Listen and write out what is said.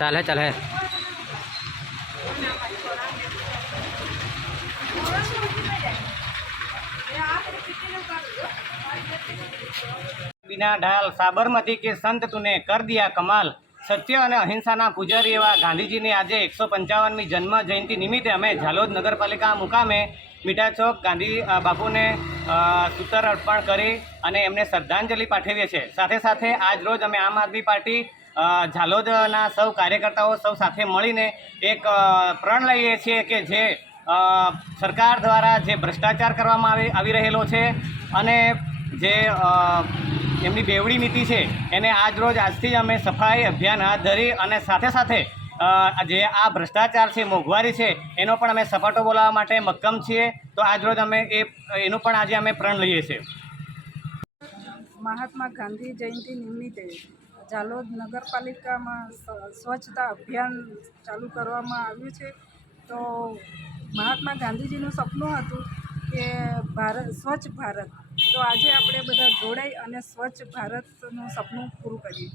ચાલે ચાલે बिना ढाल साबरमती के संत तूने कर दिया कमाल। सत्य और अहिंसा पुजारी एवं गांधीजी ने आज 155મી जन्म जयंती निमित्ते अमे झालोद नगरपालिका मुकामे मीठा चौक गांधी बापू ने सूत्र अर्पण करी अने एमने श्रद्धांजलि पाठवी है। साथे साथे आज रोज अमे आम आदमी पार्टी झालोदना सौ कार्यकर्ताओं सौ साथे मळीने एक प्रण लईए छीए के जे सरकार द्वारा जे भ्रष्टाचार करवामां आवी रहेलो छे अने जे एमनी बेवड़ी नीति है एने आज रोज आजथी अमे सफाई अभियान हाथ धरी अने साथे साथे जे आ भ्रष्टाचार है मोंघवारी है एनो पण अमे सपाटो बोलावा माटे मक्कम छीए। तो आज रोज अमे एनु पण आज अमे प्रण लईए छीए। महात्मा गांधी जयंती निमित्ते झालोद नगरपालिका में स्वच्छता अभियान चालू करवामां आव्युं छे। तो महात्मा गांधीजीनुं सपनुं हतुं के भारत स्वच्छ भारत, तो आज आपणे बधा जोड़ाई अने स्वच्छ भारतनुं सपनुं पूरुं करीए।